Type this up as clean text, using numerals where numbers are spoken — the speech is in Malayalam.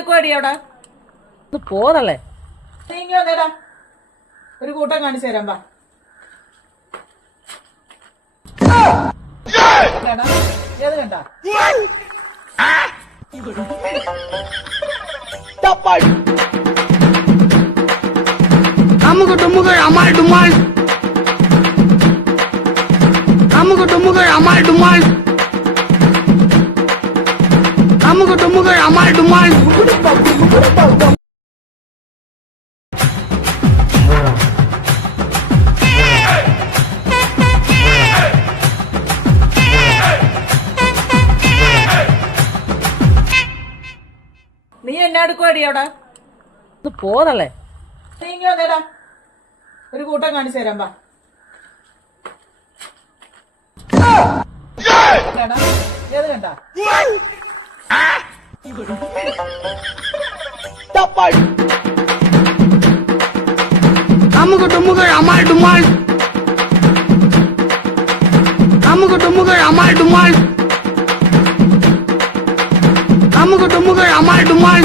എടുക്കുവാടി അവിടെ പോതല്ലേ നീങ്ങി വന്നേടാ ഒരു കൂട്ടം കാണിച്ചു തരാം വാ ഏത് കണ്ട Amuko tumuko amal dumal. Amuko tumuko amal dumal. Amuko tumuko amal dumal. നീ എന്നാ എടുക്കുവാടി അവിടെ പോതല്ലേ നീങ്ങി വന്നേടാ ഒരു കൂട്ടം കാണിച്ചു തരാം വാ ഏത് കണ്ട Amuko tumuko amal dumal. Amuko tumuko amal dumal. Amuko tumuko amal dumal.